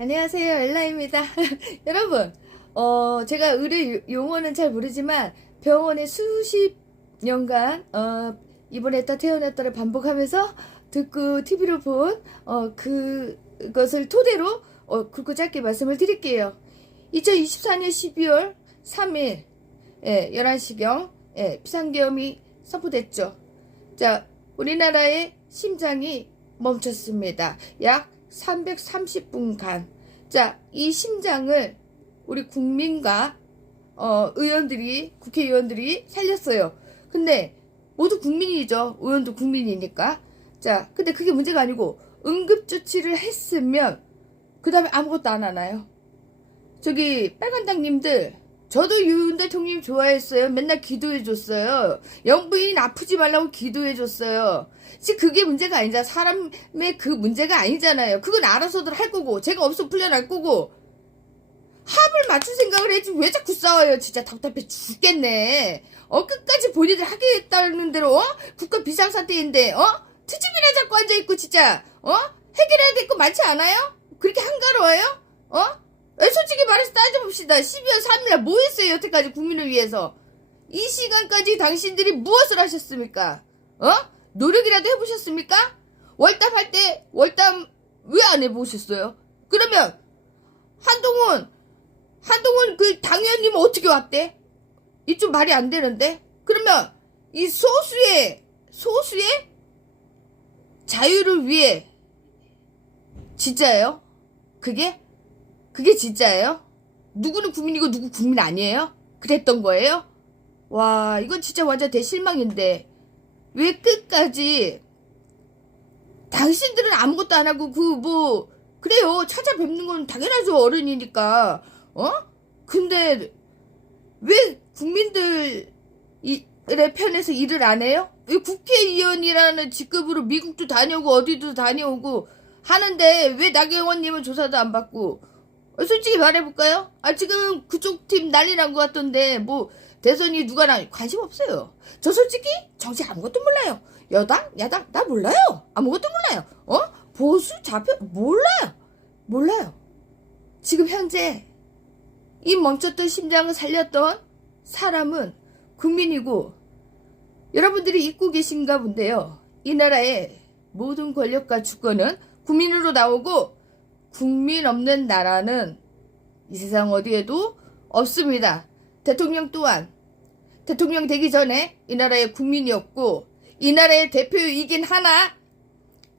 안녕하세요, 엘라입니다. 여러분, 제가 의료 용어는 잘 모르지만 병원에 수십 년간 입원했다 퇴원했다를 반복하면서 듣고 TV로 본 그것을 토대로 굵고 짧게 말씀을 드릴게요. 2024년 12월 3일 11시경 비상계엄이 선포됐죠. 자, 우리나라의 심장이 멈췄습니다. 약 330분간. 자, 이 심장을 우리 국민과 의원들이, 국회의원들이 살렸어요. 근데 모두 국민이죠. 의원도 국민이니까. 자, 근데 그게 문제가 아니고 응급조치를 했으면 그 다음에 아무것도 안 하나요? 저기 빨간당님들, 저도 윤 대통령 좋아했어요. 맨날 기도해줬어요. 영부인 아프지 말라고 기도해줬어요. 지금 그게 문제가 아니잖아. 사람의 그 문제가 아니잖아요. 그건 알아서들 할 거고, 제가 없어 풀려날 거고, 합을 맞출 생각을 해야지 왜 자꾸 싸워요. 진짜 답답해 죽겠네. 끝까지 본인들 하겠다는 대로, 국가 비상사태인데, 트집이나 잡고 앉아있고, 진짜, 해결해야 될 거 많지 않아요? 그렇게 한가로워요? 솔직히 말해서 따져봅시다. 12월 3일날 뭐 했어요? 여태까지 국민을 위해서. 이 시간까지 당신들이 무엇을 하셨습니까? 노력이라도 해보셨습니까? 월담 할 때 월담 왜 안 해보셨어요? 그러면 한동훈 그 당위원님은 어떻게 왔대? 이 좀 말이 안 되는데? 그러면 이 소수의 자유를 위해 진짜예요? 그게 진짜예요? 누구는 국민이고 누구 국민 아니에요? 그랬던 거예요? 와, 이건 진짜 완전 대실망인데 왜 끝까지 당신들은 아무것도 안 하고 그래요. 찾아뵙는 건 당연하죠. 어른이니까. 근데 왜 국민들의 편에서 일을 안 해요? 왜 국회의원이라는 직급으로 미국도 다녀오고 어디도 다녀오고 하는데 왜 나경원님은 조사도 안 받고? 솔직히 말해볼까요? 지금 그쪽 팀 난리 난 것 같던데 대선이 누가 관심 없어요. 저 솔직히 정치 아무것도 몰라요. 여당 야당 나 몰라요. 아무것도 몰라요. 보수 좌표 몰라요. 지금 현재 이 멈췄던 심장을 살렸던 사람은 국민이고, 여러분들이 잊고 계신가 본데요. 이 나라의 모든 권력과 주권은 국민으로 나오고, 국민 없는 나라는 이 세상 어디에도 없습니다. 대통령 또한 대통령 되기 전에 이 나라의 국민이었고, 이 나라의 대표이긴 하나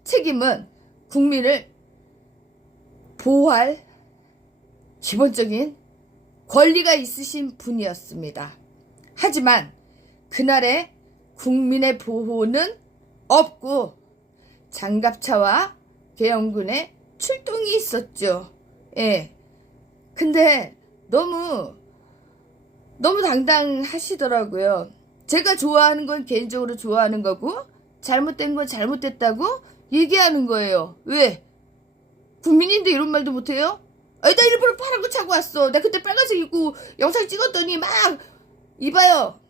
책임은 국민을 보호할 기본적인 권리가 있으신 분이었습니다. 하지만 그날의 국민의 보호는 없고 장갑차와 계엄군의 출동이 있었죠. 근데 너무 당당하시더라고요. 제가 좋아하는 건 개인적으로 좋아하는 거고, 잘못된 건 잘못됐다고 얘기하는 거예요. 왜? 국민인데 이런 말도 못해요? 나 일부러 파란 거 차고 왔어. 나 그때 빨간색 입고 영상 찍었더니 막 이봐요.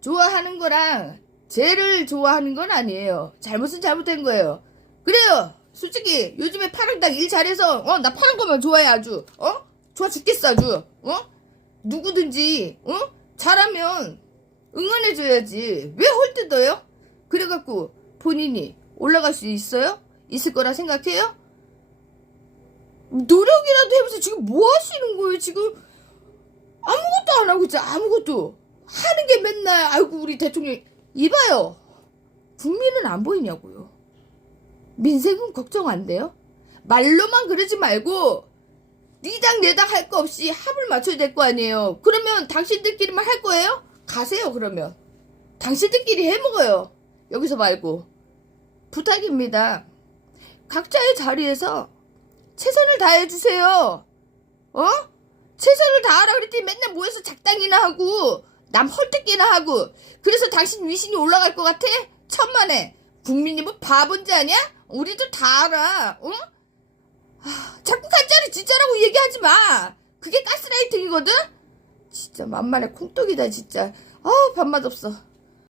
좋아하는 거랑 쟤를 좋아하는 건 아니에요. 잘못은 잘못된 거예요. 그래요. 솔직히 요즘에 파랑당 일 잘해서 나 파란 거만 좋아해. 아주 좋아 죽겠어. 아주 누구든지 잘하면 응원해줘야지. 왜 헐뜯어요? 그래갖고 본인이 올라갈 수 있어요? 있을 거라 생각해요? 노력이라도 해보세요. 지금 뭐 하시는 거예요? 지금 아무것도 안 하고 있잖아. 아무것도 하는 게 맨날 아이고 우리 대통령 이봐요. 국민은 안 보이냐고요. 민생은 걱정 안 돼요? 말로만 그러지 말고 네 당 내 당 할 거 없이 합을 맞춰야 될 거 아니에요. 그러면 당신들끼리만 할 거예요? 가세요. 그러면 당신들끼리 해먹어요. 여기서 말고. 부탁입니다. 각자의 자리에서 최선을 다해주세요. 최선을 다하라 그랬더니 맨날 모여서 작당이나 하고 남 헐뜯기나 하고, 그래서 당신 위신이 올라갈 것 같아? 천만에. 국민이 뭐 바본지 아냐? 우리도 다 알아. 자꾸 가짜를 진짜라고 얘기하지 마. 그게 가스라이팅이거든? 진짜 만만해 콩떡이다 진짜. 밥맛 없어.